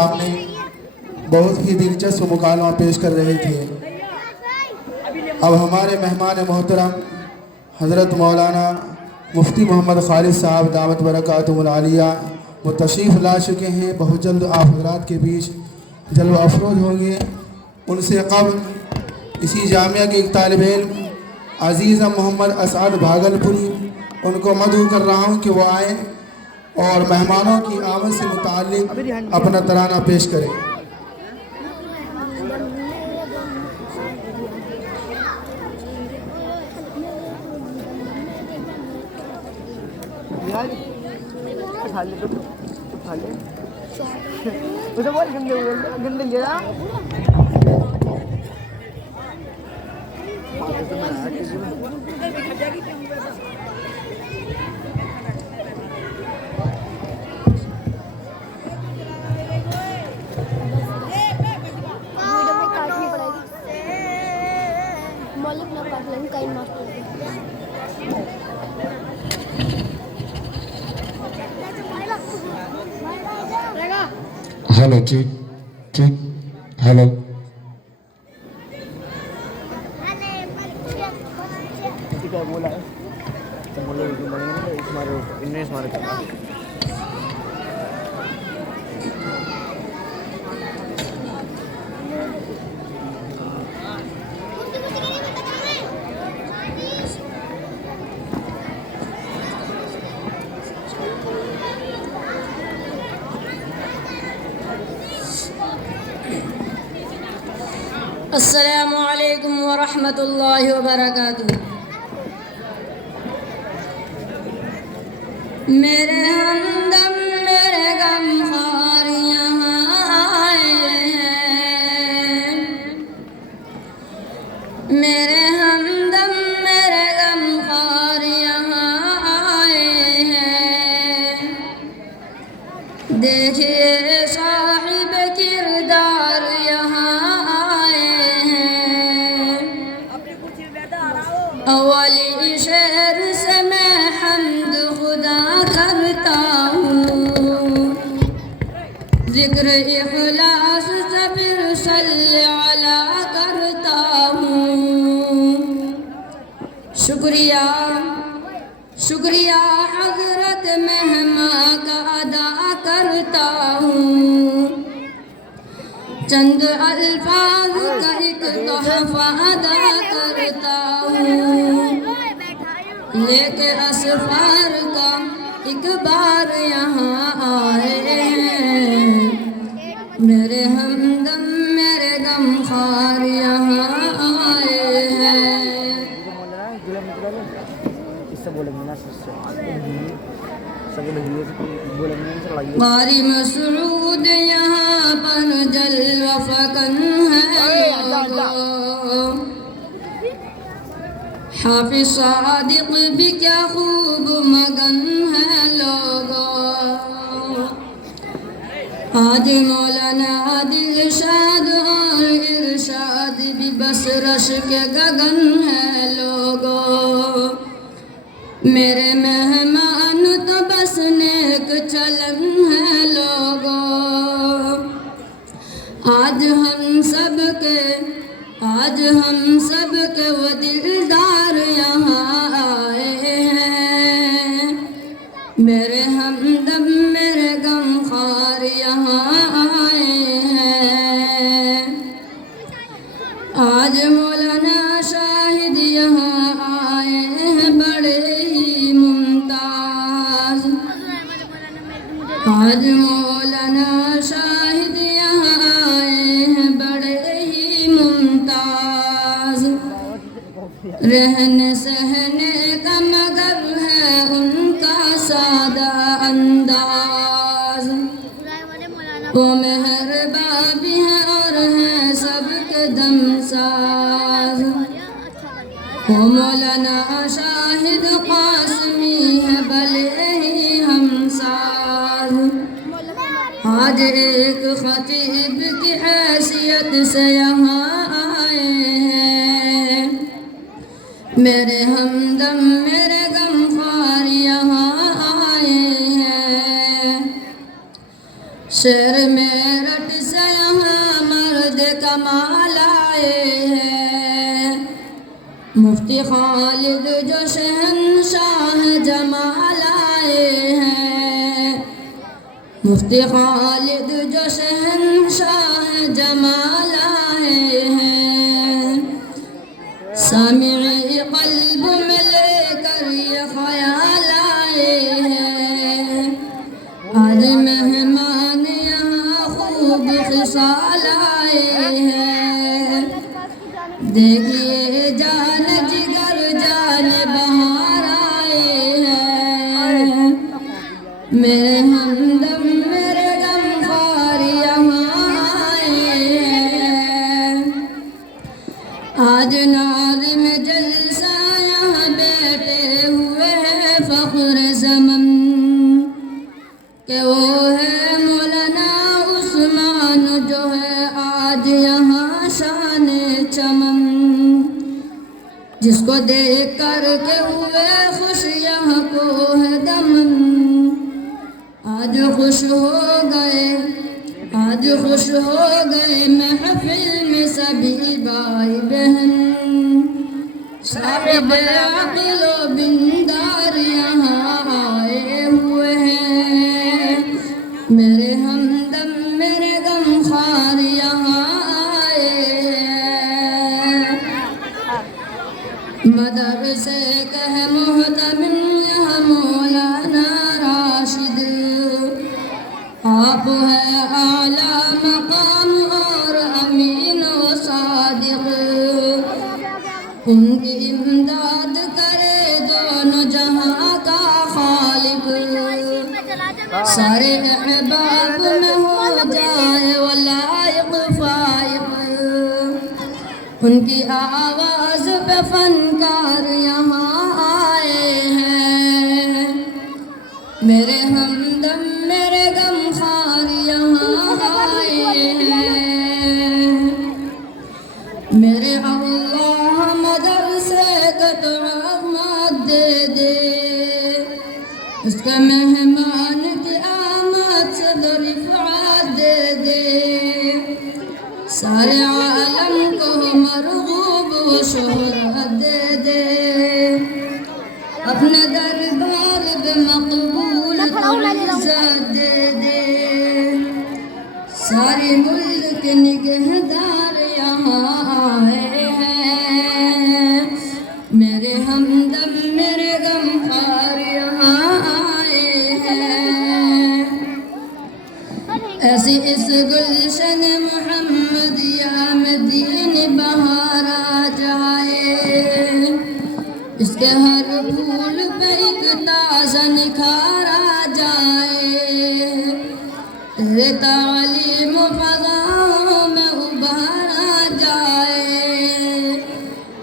सामने बहुत ही दिलचस्प मुकालमा पेश कर रहे थे। अब हमारे मेहमान मोहतरम हज़रत मौलाना मुफ्ती मोहम्मद खालिद साहब दावत बरकातुहुल आलिया वो तशरीफ़ ला चुके हैं। बहुत जल्द आप हज़रात के बीच जल्व अफरोज़ होंगे। उनसे कबल इसी जामिया के एक तालिब इल्म अज़ीज़ मोहम्मद असद भागलपुरी, उनको मदऊ कर रहा हूँ कि वो आए और मेहमानों की आमद से मुताल्लिक़ अपना तराना पेश करें। उसे बोल गंदे लिया हेलो ठीक ठीक हेलो बोला है तो बोले इन्हें मारे करना अस्सलामु अलैकुम व रहमतुल्लाहि व बरकातुहू। मेरे हमदम मेरे गमखार यहाँ आए हैं। मेरे हमदम मेरे गमखार यहाँ आए हैं। देखिए साहिब किरदार यहाँ अवली शेर से मैं हम्द खुदा करता हूँ। जिक्र इखलास से फिर सल्ले अला करता हूँ। शुक्रिया शुक्रिया हज़रत मेहमा का अदा करता हूँ। चंद अल्फाज का एक तोहफा अदा करता हूँ। लेके असफार का एक बार यहाँ आए हैं। मेरे हमदम मेरे गमखार यहाँ आए हैं। कारी मसरूद यहाँ पर जलवा फकन है। हाफिज़ सादिक भी क्या खूब मगन है लोगों। आज मौलाना दिलशाद और इरशाद भी बस रश के गगन है लोगों। मेरे मेहमान तो बस नेक चलन है लोगों। आज हम सब के वो दिलदार यहाँ आए हैं। मेरे हमदम मेरे गमखार यहाँ आए हैं। आज मौलाना शाहिद यहाँ आए हैं बड़े ही मुमताज। आज मौलाना शाहिद यहाँ आए हैं बड़े ही मुमताज। रहने सहने का मगर है उनका सादा अंदाज। वो मेहरबा भी है और है सबके दमसाज। वो मौलाना शाहिद कासमी है भले ही हमसाज। आज एक खतीब की हैसियत से यहाँ आए हैं। मेरे हमदम मेरे गमखार यहाँ आए हैं। शेर मेरठ से यहाँ मर्द कमाल आए हैं, मुफ्ती खालिद जो शहंशाह जमाल आए हैं, मुफ्ती खालिद जो शहंशाह जमाल आए हैं। सामि'i क़ल्ब में लेकर ये ख्याल आए हैं, आज मेहमान यहाँ खूब खिसाल आए हैं। देखिए जान जिगर जान बहार आए हैं, मेरे हमदम मेरे गमखार यहाँ आए हैं। आज नाज़िम जलसा यहाँ बैठे हुए हैं फ़ख्र ज़मन के वो है मौलाना उस्मान जो है आज यहाँ शान चमन। जिसको देख कर के हुए खुश यहाँ को है दमन, आज खुश हो गए, आज खुश हो गए महफिल में सभी भाई बहन। साहिब अक़्ल व बिंदार यहाँ आए हुए हैं, मेरे हमदम मेरे गमखार यहाँ आए हैं। मदरसे कह मोहतमिम यहाँ मौलाना राशिद, आप है आला मकाम और अमीन व सादिक। उनकी इमदाद करे दोनों जहां का खालिक, सारे अहबाब में हो जाए वो लायक फाइक। उनकी आवाज पे फनकार यहाँ आए हैं, मेरे हमदम मेरे गमखार यहाँ आए हैं। मेरे अल्लाह मदरसे का तआमद दे दे, उसका मेहमान की आमद से रिफ़अत दे दे। सारे आलम को मरगूब व शोहरत दे दे, अपने दरबार पे मकबूल इज़्ज़त दे दे। सारे मुल्क निगहदार यहाँ आए हैं, मेरे हमदम मेरे गमखार यहाँ आए हैं। ऐसी इस गुलशन मोहम्मदिया में दीन बहार आ जाए, इसके हर फूल पे एक ताज़ा निखार आ जाए। तेरे तालीम फ़ज़ाओं में उबार आ जाए,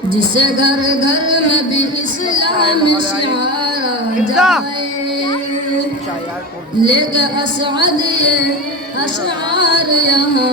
जिससे घर घर में भी इस्लाम शिआर आ जाए। लेके असअद ये अशआर यहाँ